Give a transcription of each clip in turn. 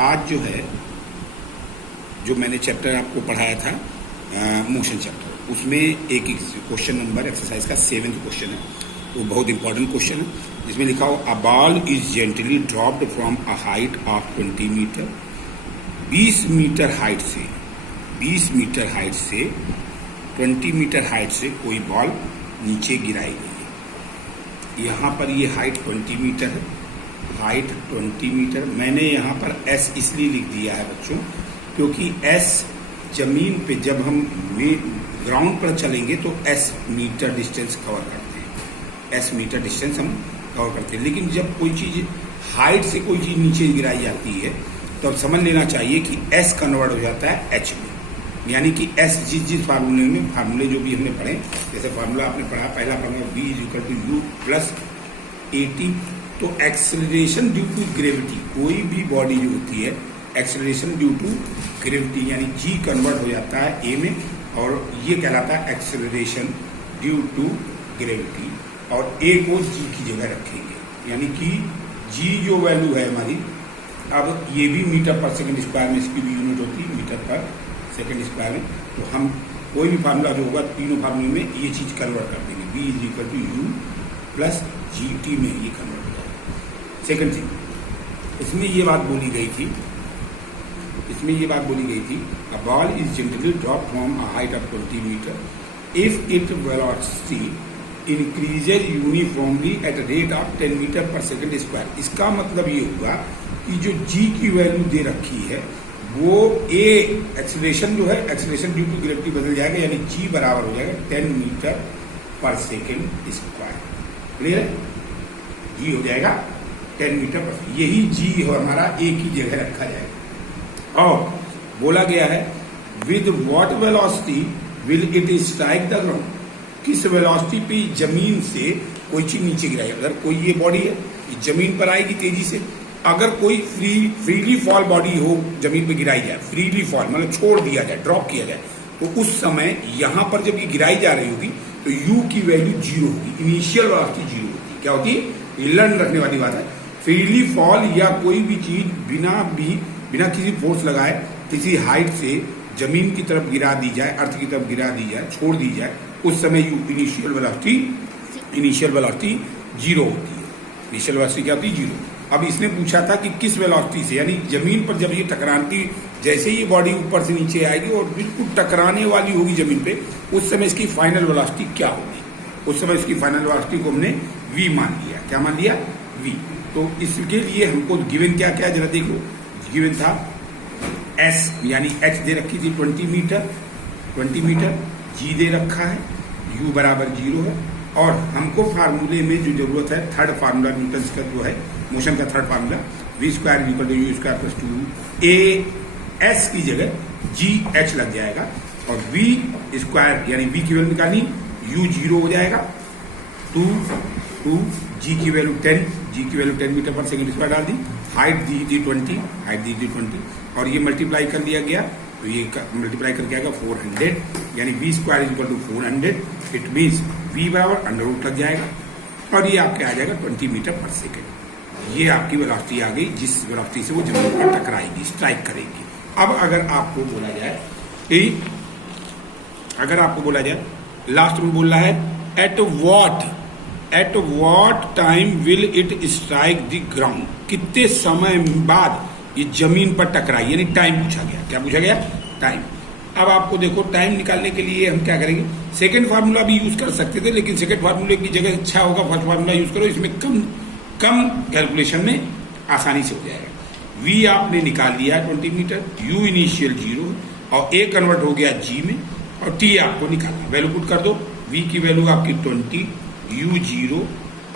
आज जो है जो मैंने चैप्टर आपको पढ़ाया था मोशन चैप्टर, उसमें एक क्वेश्चन नंबर एक्सरसाइज का 7th क्वेश्चन है, वो बहुत इंपॉर्टेंट क्वेश्चन है, जिसमें लिखा हो a ball is gently dropped from a height of 20 metre. 20 metre height से 20 मीटर हाइट से कोई बॉल नीचे गिराई गई है। यहाँ पर ये हाइट 20 मीटर है, हाइट 20 मीटर। मैंने यहाँ पर एस इसलिए लिख दिया है बच्चों, क्योंकि एस जमीन पे जब हम ग्राउंड पर चलेंगे तो एस मीटर डिस्टेंस कवर करते हैं, एस मीटर डिस्टेंस हम कवर करते हैं। लेकिन जब कोई चीज़ हाइट से कोई चीज़ नीचे गिराई जाती है तो अब समझ लेना चाहिए कि एस कन्वर्ट हो जाता है एच में, यानी कि एस जिस फार्मूले में, फार्मूले जो भी हमने पढ़े, जैसे फार्मूला आपने पढ़ा पहला formula v = u plus at, तो एक्सेलरेशन ड्यू टू ग्रेविटी, कोई भी बॉडी जो होती है एक्सेलरेशन ड्यू टू ग्रेविटी यानी g कन्वर्ट हो जाता है a में, और ये कहलाता है एक्सेलरेशन ड्यू टू ग्रेविटी, और a को g की जगह रखेंगे, यानी कि g जो वैल्यू है हमारी, अब ये भी मीटर पर सेकंड स्क्वायर में इसकी भी यूनिट होती है, मीटर पर सेकंड स्क्वायर में, तो हम कोई भी फार्मूला जो होगा तीनों फार्मूले में ये चीज़ कन्वर्ट कर देंगे, v = u प्लस gt में ये कन्वर्ट हो जाएगा। सेकंड थिंग, इसमें ये बात बोली गई थी, a ball is generally drop from a height of 20 metre if it velocity increases uniformly at rate of 10 metre per second square. इसका मतलब ये होगा कि जो g की वैल्यू दे रखी है वो a एक्सेलरेशन जो है, एक्सेलरेशन ड्यू टू ग्रेविटी बदल जाएगा, यानी g बराबर हो जाएगा 10 मीटर पर सेकेंड स्क्वायर। क्लियर है? g हो जाएगा 10 मीटर पर, यही g हो हमारा a की जगह रखा जाएगा। और बोला गया है with what velocity will it strike the ground, किस वेलोसिटी पे जमीन से कोई चीज नीचे गिराएगी। अगर कोई ये बॉडी है ये जमीन पर आएगी तेजी से, अगर कोई फ्रीली फॉल बॉडी हो, जमीन पे गिराई जाए, फ्रीली फॉल मतलब छोड़ दिया जाए, ड्रॉप किया जाए, तो उस समय यहां पर जब ये गिराई जा रही होगी तो u की वैल्यू 0 होगी, इनिशियल वेलोसिटी 0 होती है। क्या होती है? ये लर्न रखने वाली बात है। फ्रीली फॉल या कोई भी चीज बिना किसी फोर्स लगाए किसी हाइट से जमीन की तरफ गिरा दी जाए, अर्थ की तरफ गिरा दी जाए, छोड़ दी जाए, उस समय इनिशियल वेलोसिटी 0 होती है। इनिशियल वेलोसिटी क्या होती है? 0। अब इसने पूछा था कि किस वेलोसिटी से, यानी जमीन पर जब ये टकराती, जैसे ये बॉडी ऊपर से नीचे आएगी और बिल्कुल टकराने वाली होगी जमीन पे, उस समय इसकी फाइनल वेलोसिटी क्या होगी। उस समय इसकी फाइनल वेलोसिटी को हमने v मान लिया। क्या मान लिया? v। तो इसके लिए हमको गिवन क्या क्या जरा देखो, गिवन था s यानी h दे रखी थी 20 मीटर, g दे रखा है, u बराबर 0 है, और हमको फार्मूले में जो जरूरत है, थर्ड फार्मूला न्यूटन का जो है मोशन का third formula, v² = u² + 2a s की जगह gh लग जाएगा, और v² यानी v की वैल्यू निकालनी, u 0 हो जाएगा, 2 g की value 10 metre per second square डाल दी, हाइट दी थी 20, और ये मल्टीप्लाई कर लिया गया, तो ये मल्टीप्लाई करके आएगा 400, यानी v² = 400, इट मीन्स v बराबर √ लग जाएगा, और ये आपके आ जाएगा 20 मीटर पर सेकेंड। ये आपकी वेलोसिटी आ गई, जिस वेलोसिटी से वो जमीन पर टकराएगी, स्ट्राइक करेगी। अब अगर आपको बोला जाए लास्ट में बोल रहा है at what time will it strike the ground, कितने समय बाद ये जमीन पर टकराई, यानी टाइम पूछा गया। क्या पूछा गया? टाइम। अब आपको देखो टाइम निकालने के लिए हम क्या करेंगे, सेकंड फार्मूला भी यूज कर सकते थे, लेकिन सेकंड फार्मूले की जगह अच्छा होगा फर्स्ट फार्मूला यूज करो, इसमें कम कैलकुलेशन में आसानी से हो जाएगा। v आपने निकाल लिया है 20 मीटर, u इनिशियल 0 और a कन्वर्ट हो गया g में, और t आपको निकालना, वैल्यू पुट कर दो, v की वैल्यू आपकी 20, u 0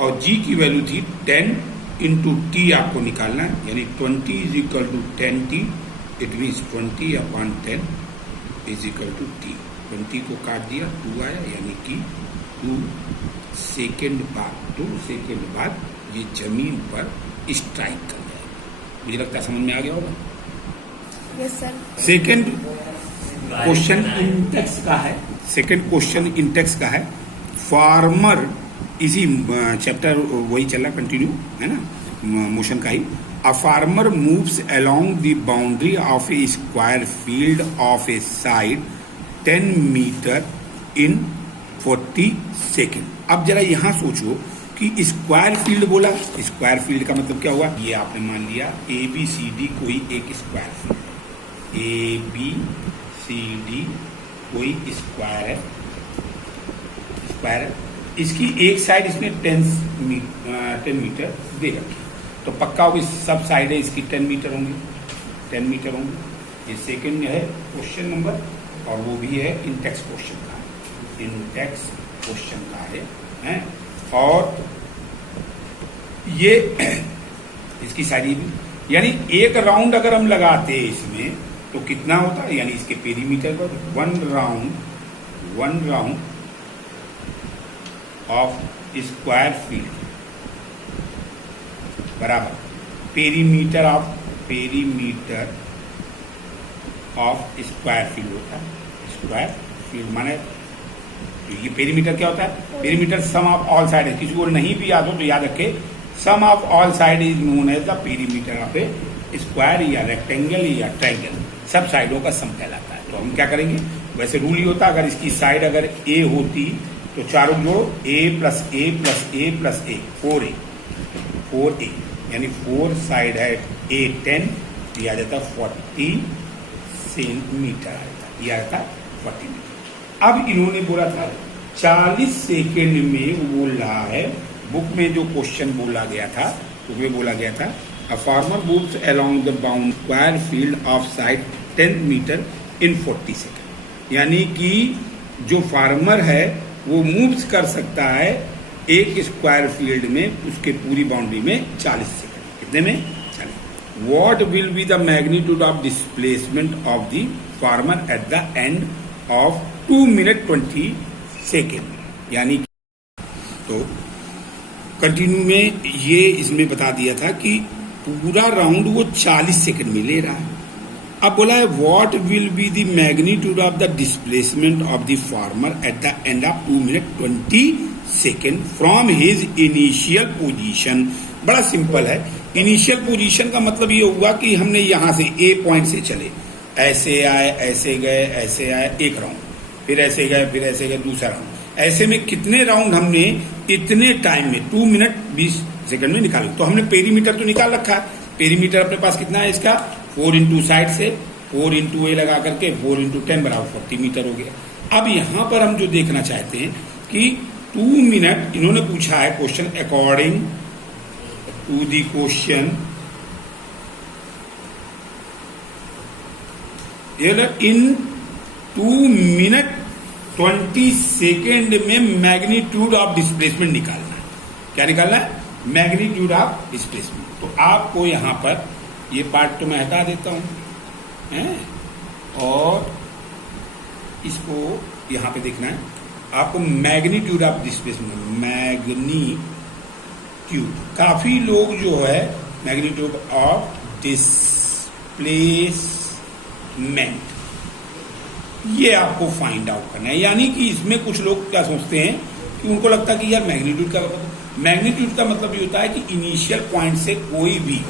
और g की वैल्यू थी 10 इंटू t आपको निकालना है, यानी 20 = 10t, इट मीन्स 20/10 = t। 20 को काट दिया, 2 आया, यानी कि 2 सेकेंड बाद ये जमीन पर स्ट्राइक कर जाएगा। मुझे लगता है समझ में आ गया होगा। Yes sir. Second question Intex का है, फार्मर, इसी चैप्टर वही चल रहा कंटिन्यू है ना, मोशन का ही। A farmer moves along the boundary of a square field of a side 10 metre in 40 second. अब जरा यहां सोचो कि स्क्वायर फील्ड बोला, स्क्वायर फील्ड का मतलब क्या हुआ? ये आपने मान लिया ए बी सी डी कोई एक square field, A B C D कोई स्क्वायर है, स्क्वायर है। इसकी एक साइड इसने 10 मीटर दे रखी, तो पक्का होगी सब साइड है इसकी 10 मीटर होंगी, 10 मीटर होंगी। ये सेकंड है क्वेश्चन नंबर, और वो भी है इंटेक्स क्वेश्चन का, इंटेक्स क्वेश्चन का है। और ये इसकी साइड ये भी, यानी एक राउंड अगर हम लगाते हैं इसमें तो कितना होता है, यानी इसके पेरीमीटर पर one round of square field बराबर पेरीमीटर ऑफ स्क्वायर फील्ड होता है। स्क्वायर फील्ड माने ये पेरीमीटर क्या होता है? Perimeter sum of all side है। किसी को नहीं भी याद हो तो याद रखे, sum of all side is known as the perimeter of a square या रेक्टेंगल या ट्रायंगल, सब साइडों का सम कहलाता है। तो हम क्या करेंगे, वैसे रूल ही होता, अगर इसकी साइड अगर ए होती तो चारों जोड़ो, ए प्लस ए प्लस ए प्लस ए, 4a, यानी 4 साइड है ए 10, ये आ जाता 40 सेंटीमीटर आ जाता, ये आ जाता 40 मीटर। अब इन्होंने बोला था 40 सेकेंड में, वो बोल रहा है बुक में जो क्वेश्चन बोला गया था उसमें बोला गया था a farmer moves along the bound square field of side 10 metre in 40 second, यानी कि जो फार्मर है वो मूव्स कर सकता है एक स्क्वायर फील्ड में, उसके पूरी बाउंड्री में 40 सेकेंड। कितने में? 40। What will be the magnitude of displacement of the farmer at the end of 2 minute 20 second, यानी तो कंटिन्यू में ये इसमें बता दिया था कि पूरा राउंड वो 40 सेकेंड में ले रहा है। अब बोला है what will be the magnitude of the displacement of the farmer at the end of 2 minute 20 second from his initial position. बड़ा सिंपल है, इनिशियल पोजीशन का मतलब ये हुआ कि हमने यहां से ए पॉइंट से चले, ऐसे आए, ऐसे गए, ऐसे आए, एक राउंड, फिर ऐसे गए, दूसरा राउंड। ऐसे में कितने राउंड हमने इतने टाइम में 2 मिनट 20 सेकंड में निकाले। तो हमने पेरीमीटर तो निकाल रखा है, पेरीमीटर अपने पास कितना है इसका 4 इंटू साइड से 4 इंटू ए लगा करके 4 इंटू 10 बराबर 40 मीटर हो गया। अब यहां पर हम जो देखना चाहते हैं कि 2 मिनट इन्होंने पूछा है question, according to the question in 2 minute 20 second में मैग्नीट्यूड ऑफ डिस्प्लेसमेंट निकालना है। क्या निकालना है? Magnitude of displacement. तो आपको यहां पर ये पार्ट तो मैं हटा देता हूं, और इसको यहां पे देखना है आपको, मैग्नीट्यूड ऑफ डिस्प्लेसमेंट, मैग्नीट्यूड। काफी लोग जो है मैग्नीट्यूड ऑफ डिस्प्लेसमेंट ये आपको फाइंड आउट करना है। यानी कि इसमें कुछ लोग क्या सोचते हैं कि उनको लगता है कि यार मैग्नीट्यूड का मतलब ये होता है कि इनिशियल पॉइंट से कोई भी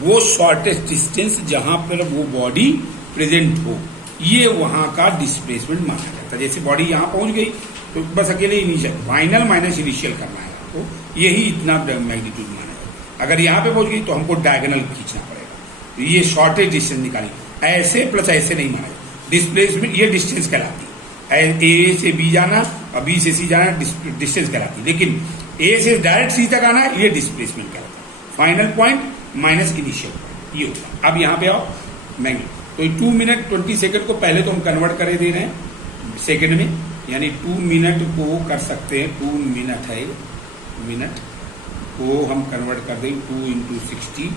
वो शॉर्टेस्ट डिस्टेंस जहां पर वो बॉडी प्रेजेंट हो, ये वहां का डिस्प्लेसमेंट माना जाता है। जैसे बॉडी यहां पहुंच गई तो बस अकेले इनिशियल, फाइनल माइनस इनिशियल करना है आपको, यही इतना मैग्नीट्यूड माना जाता है। अगर यहां पे पहुंच गई तो हमको डायगोनल खींचना पड़ेगा, तो ये शॉर्टेस्ट डिस्टेंस निकाली, ऐसे प्लस ऐसे नहीं माना। डिस्प्लेसमेंट ये डिस्टेंस कहलाती है, ए से बी जाना और बी से सी जाना डिस्टेंस कहलाती है, लेकिन ए से डायरेक्ट सी तक आना ये डिस्प्लेसमेंट कहलाता है। Final point minus initial point ये होता है। अब यहां पे आओ मैग्नीट्यूड, तो 2 मिनट 20 सेकेंड को पहले तो हम कन्वर्ट करे दे रहे हैं सेकेंड में, यानी 2 मिनट को कर सकते हैं, 2 मिनट है, मिनट को हम कन्वर्ट कर दें 2 इंटू 60,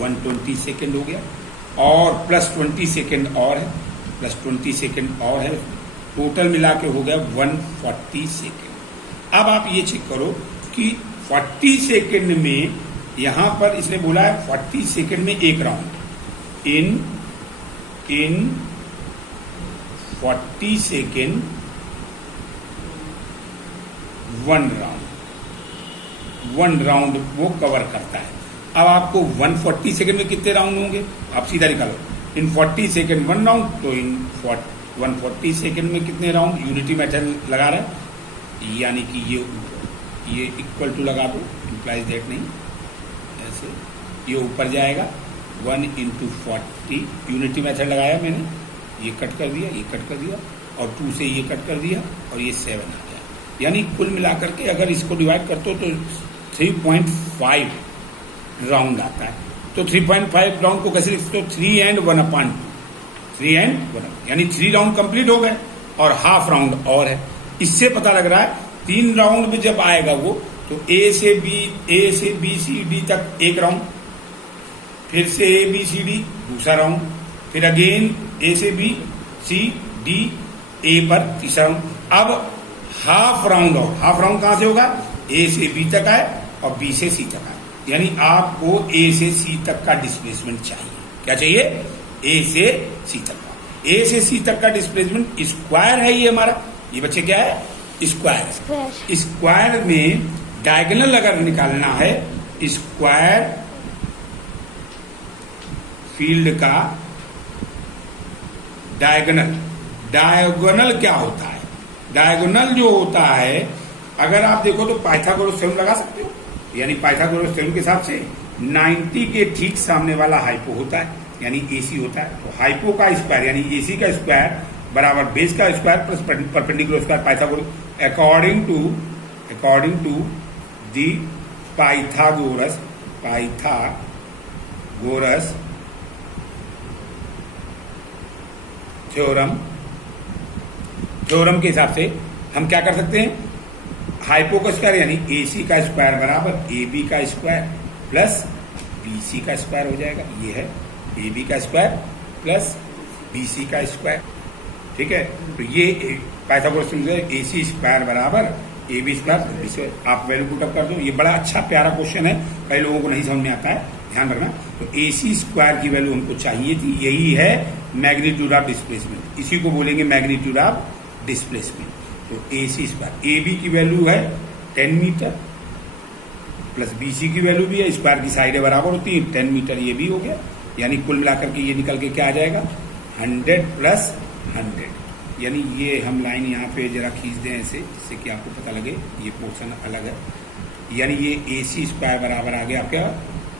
120 सेकेंड हो गया, और प्लस 20 सेकेंड और है, प्लस 20 सेकेंड और है, टोटल मिला के हो गया 140 सेकेंड। अब आप ये चेक करो कि 40 सेकेंड में यहां पर इसने बोला है 40 सेकेंड में एक राउंड, इन 40 सेकेंड 1 राउंड वो कवर करता है। अब आपको 140 सेकंड में कितने राउंड होंगे आप सीधा निकालो। इन 40 सेकंड 1 राउंड, तो इन 140 सेकंड में कितने राउंड, यूनिटी मेथड लगा रहा है, यानी कि ये इक्वल टू लगा दो, इम्प्लाइज दैट नहीं, ऐसे ये ऊपर जाएगा 1 इंटू 40, यूनिटी मेथड लगाया मैंने, ये कट कर दिया, ये कट कर दिया, और 2 से ये कट कर दिया, और ये 7 आ गया। यानी कुल मिलाकर के अगर इसको डिवाइड करते हो तो 3.5 राउंड आता है। तो 3.5 राउंड को कैसे लिखते हो, 3 and 1/2, 3 and 1, यानी 3 राउंड कंप्लीट हो गए और हाफ राउंड और है। इससे पता लग रहा है 3 राउंड में जब आएगा वो, तो ए से बी सी डी तक एक राउंड, फिर से ए बी सी डी दूसरा राउंड, फिर अगेन ए से बी सी डी ए पर तीसरा राउंड। अब हाफ राउंड, और हाफ राउंड कहां से होगा, ए से बी तक आए और बी से सी तक आए, यानी आपको ए से सी तक का डिस्प्लेसमेंट चाहिए। क्या चाहिए, ए से सी तक का। ए से सी तक का डिस्प्लेसमेंट स्क्वायर है ये हमारा, ये बच्चे क्या है, स्क्वायर। स्क्वायर में डायगोनल अगर निकालना है, स्क्वायर फील्ड का डायगोनल क्या होता है, डायगोनल जो होता है, अगर आप देखो तो पाइथागोरस थ्योरम लगा सकते हो, यानी पाइथागोरस थ्योरम के हिसाब से 90 के ठीक सामने वाला हाइपो होता है, यानी एसी होता है। तो हाइपो का स्क्वायर यानी एसी का स्क्वायर बराबर बेस का square plus perpendicular square Pythagoras, according to the Pythagoras theorem के हिसाब से हम क्या कर सकते हैं, हाइपो का स्क्वायर यानी एसी का स्क्वायर बराबर ए बी का स्क्वायर प्लस बी सी का स्क्वायर हो जाएगा। ये है ए बी का स्क्वायर प्लस बी सी का स्क्वायर, ठीक है। तो ये पाइथागोरस ए सी स्क्वायर बराबर A B square B square, आप वैल्यू पुट अप कर दो। ये बड़ा अच्छा प्यारा क्वेश्चन है, कई लोगों को नहीं समझ में आता है, ध्यान रखना। तो ए सी स्क्वायर की वैल्यू हमको चाहिए थी, यही है मैग्नीट्यूड ऑफ डिस्प्लेसमेंट, इसी को बोलेंगे मैग्नीट्यूड ऑफ डिस्प्लेसमेंट। तो ए सी स्क्वायर, ए बी की वैल्यू है 10 मीटर प्लस बी सी की वैल्यू भी है, स्क्वायर की साइडें बराबर होती है, 10 मीटर ये भी हो गया, यानी कुल मिलाकर के ये निकल के क्या आ जाएगा 100 प्लस 100, यानी ये हम लाइन यहाँ पे जरा खींच दें ऐसे, जिससे कि आपको पता लगे ये पोर्शन अलग है, यानी ये ए सी स्क्वायर बराबर आ गया आपका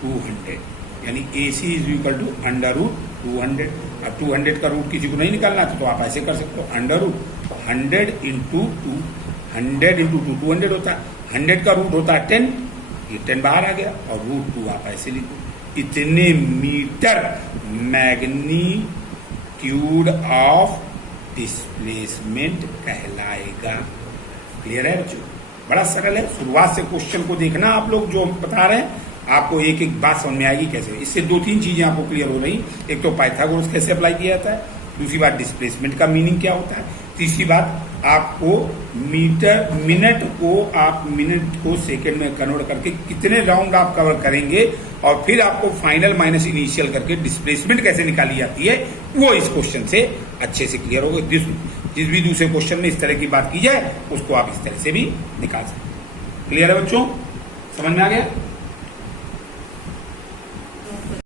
200, यानी A C is equal to under root 200। अब 200 का रूट किसी को नहीं निकालना तो आप ऐसे कर सकते हो, अंडर रूट 100 इंटू 2, 100 इंटू 2 200 होता है, 100 का रूट होता है 10, ये 10 बाहर आ गया, और रूट 2 आप ऐसे लिखो, इतने मीटर मैग्नीट्यूड ऑफ डिस्प्लेसमेंट कहलाएगा। क्लियर है बच्चों, बड़ा सरल है। शुरुआत से क्वेश्चन को देखना, आप लोग जो बता रहे हैं आपको एक एक बात समझ में आएगी कैसे। इससे 2-3 चीजें आपको क्लियर हो रही, एक तो पाइथागोरस कैसे अप्लाई किया जाता है, दूसरी बात डिस्प्लेसमेंट का मीनिंग क्या होता है, तीसरी बात आपको मिनट को सेकंड में कन्वर्ट करके कितने राउंड आप कवर करेंगे, और फिर आपको फाइनल माइनस इनिशियल करके डिस्प्लेसमेंट कैसे निकाली जाती है, वो इस क्वेश्चन से अच्छे से क्लियर होगा। जिस भी दूसरे क्वेश्चन में इस तरह की बात की जाए उसको आप इस तरह से भी निकाल सकते हैं। क्लियर है बच्चों, समझ में आ गया।